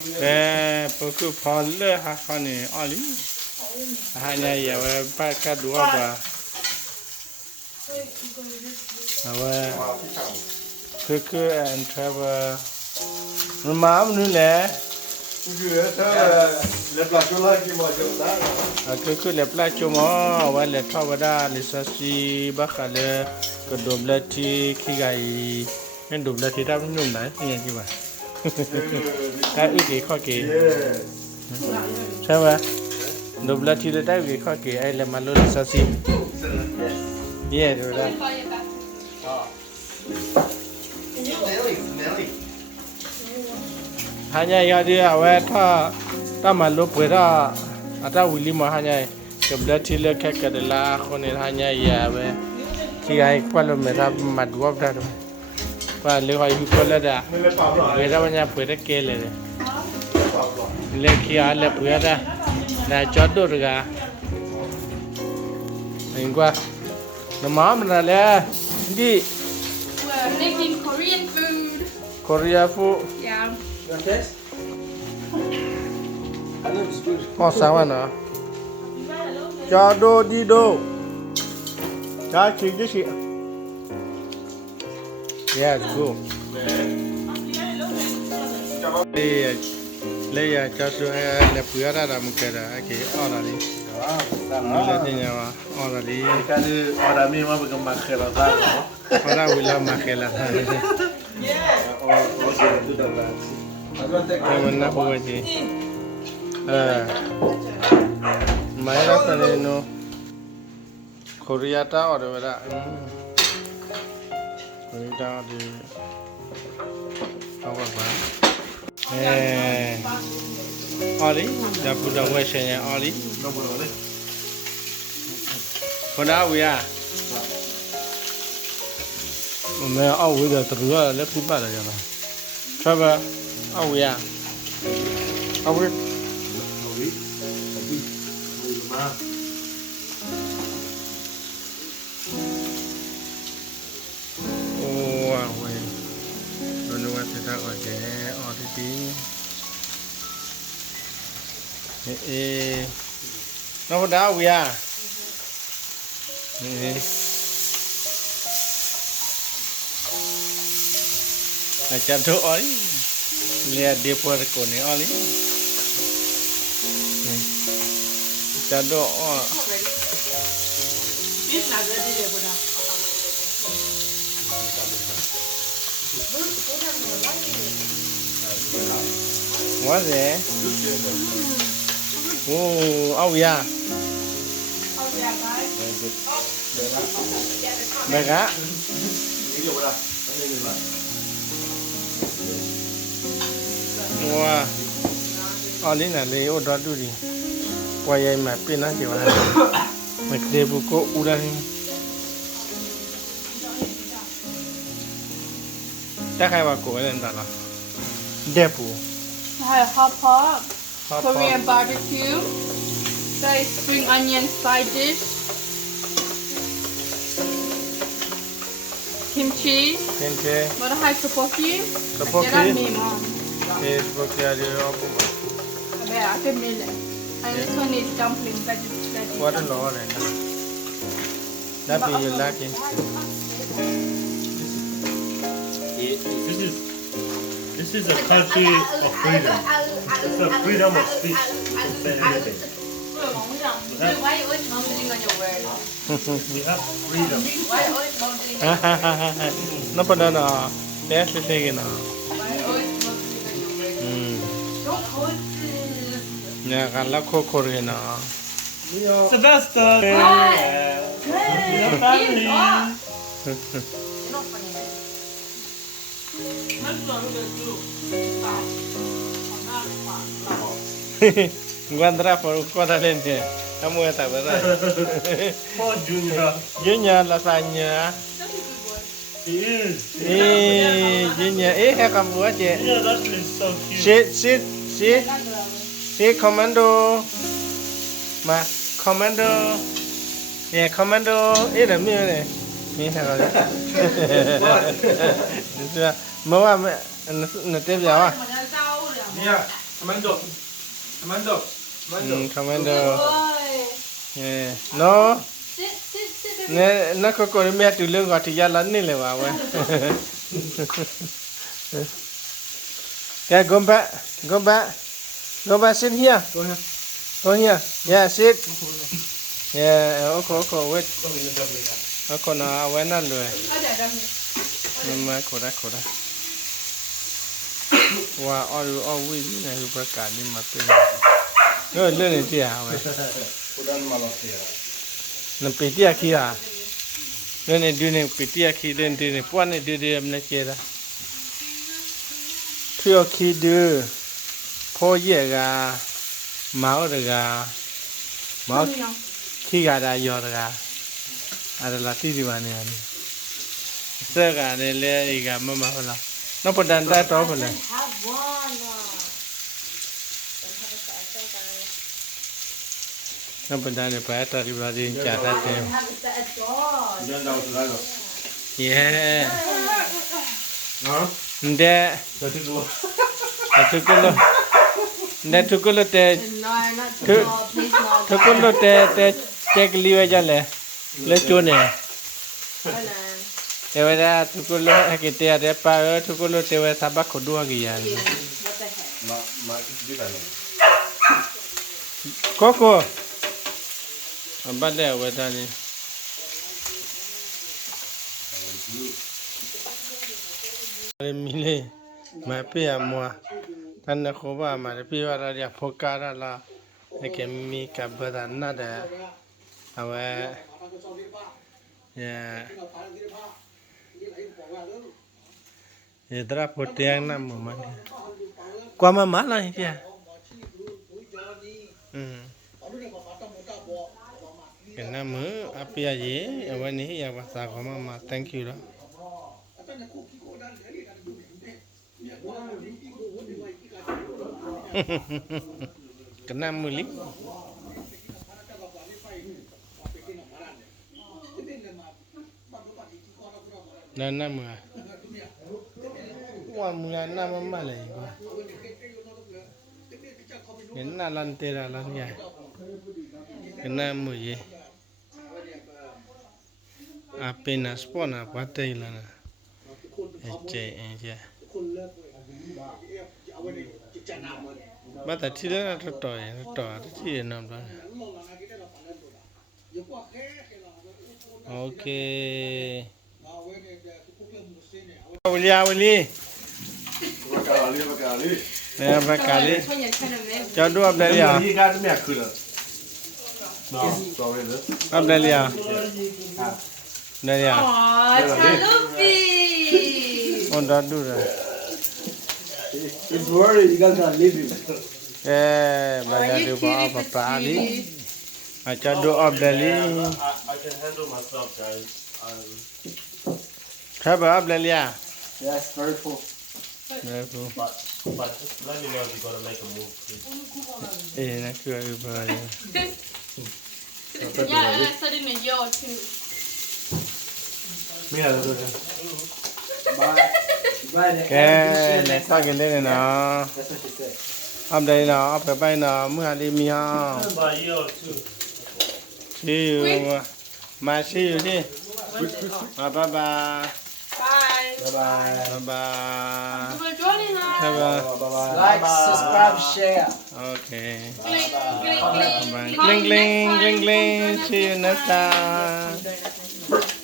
Beaucoup parler à Fanny Ali. Hanya ya pas cadeau ba. Ouais. Que and Trevor. Maman nous là. Les plateaux là qui mangent là. Que les plats chuma, ouais les tawada, les saucisses, bakale, que doublati, kigai, un doublati ta nous là, ni qui va. Cái cái khó kì. Sao vậy? Đục là chỉ được cái khó kì ai làm mà luôn sao xí? Yeah rồi đó. Hanya ya dia awet ta mà lúc bữa đó ta Willy mà hanya cái bữa chỉ là cái là con này hanya ya về khi ai qua luôn mà ta mặt góp ra rồi. Và lưu hoài hụt lên đã, bây giờ bây giờ bữa đó kê lên, lên kia là bữa đó là chót đồ rồi cả, hình qua, nó má mình là lẽ đi. We're making Korean food. Korea food. Yeah. You want taste? I know it's good. Sao vậy nó? Chót đồ đi đồ, chót chuyện chứ gì? Yeah, it's cool. Lấy cho số là bữa ra làm cái đó cái order đi. Là thế nào order đi. Cái order mi mà bị cầm mắc khela ra. Order will have makela. Mình nắp cái gì? Mấy là cái này nó Korea ta order ra. Korea ta đi. Apa bang? Oli, dah budak wesnya Oli. Nó buồn rồi đấy. Kena awia. Mẹ awia dah terus lep tiba dah jalan. Trevor, awia. Awia. Oh, awia. Nó nói thế nào vậy? Ở đây đi. Nó có đau vậy à? Là chặt thôi ấy. Lihat dia buat kone oli. Chặt đó. Biết là cái gì vậy đó? Quá dễ. Âu ya. Mẹ cá. Wow. Oli là lấy ô đó đi. Quay em mà pin nó chịu này. Mẹ để bu cô u đây. Chắc hay vào cổ lên đó là. Đẹp bu. I have hot pot, Korean barbecue, say spring onion side dish, kimchi, what I have tteokbokki, and meat mom. Tteokbokki ada apa? I can meal it. And this one is dumpling veggie. What a lot eh. Tapi you like it. This is a country of freedom. It's a freedom of speech. You can say anything. Why you always mumbling on your words? We have freedom. Why you always mumbling? Nó pada na. Test lagi na. Why you always mumbling on your words? Don't hold this. Ya kalau Korea na. Sylvester. Your family. Not funny. Guandra por kuada lente. Kamu ya tak berat. Poor Junior. Junior lasagna. He is. Junior. Kamu aja. Yeah, that is so cute. Sit, commando. Ma, commando. Yeah, commando. Dah mie ni. Mie apa? Mau apa? Nanti berapa? Iya. Amando. Amando. Amando. Commando Boy. no Sit, sit, sit. nè nó có mẹ tụi lương gọi thì ra lẫn này là vào vậy okay go back sit here go here yeah sit yeah okay wait okay nào quên nó rồi Ở đây đâu nhỉ? mà khổ đó wow all we này vừa cả đi mà tôi rồi lên này chị à vậy Udan Malaysia. nó bị tia kia à lên này đưa này bị tia kia lên đưa này quan này đưa em này kia đó theo khi đưa phô dễ gà máu được gà máu khi gà đã giọt gà ada là tí gì mà này sơ gà này lấy gà mà là nó bắt đàn ta đó phải nó bắt đàn này phải ta đi vào đi trả ta tiền Udan dah sudah lo. yeah Hah? nde Dah tu dua. thukulo te No, not Cứ- no, please no. thukulo te kliwe jale le chune te weda thukulo hakite ade pa thukulo te we sabak kodua giyan What the heck? Mak di dalam. koko abade weda ni mile ma pe amwa tan ko ba ma pe wa ra ya phokara la ke mi ka bada na da awe ya idra potiang na mo man kwa ma la ya kena mu api aje awan ni ya bahasa ko ma thank you lah kena muli nana mu wa mu na ma le ko kena lantera lan ya kena mu ye apenas pona patai lana eche bata thile na to thi nam da okay Wili Bakali. nè ba kali When you're trying to make cho đua đây à Ini kan ni aku lah. Nah, sorry tu. đây à đây à Aw, Chalupi! on đó đu rồi It's worry, you guys are leaving. bà Are nhà you đưa kidding vào me, bà bà đi sweetie? cho đua ở đây I can handle myself, guys. Trevor ở đây à Yes, very full. But just let me know if you gotta make a move, please. nó cười bà Yeah, and I said in a yo too. Mira tu. cái này sao cái này nó That's what she said. ở đây nó ở phải bay nó mới đi mi ha But yo, too. see you mà see you đi bye bye Bye. Bye bye. bye bye You were joining us. Trevor Bye bye. Like, subscribe, share. okay Clink, clink, bye clink. bye cling cling cling cling see you next time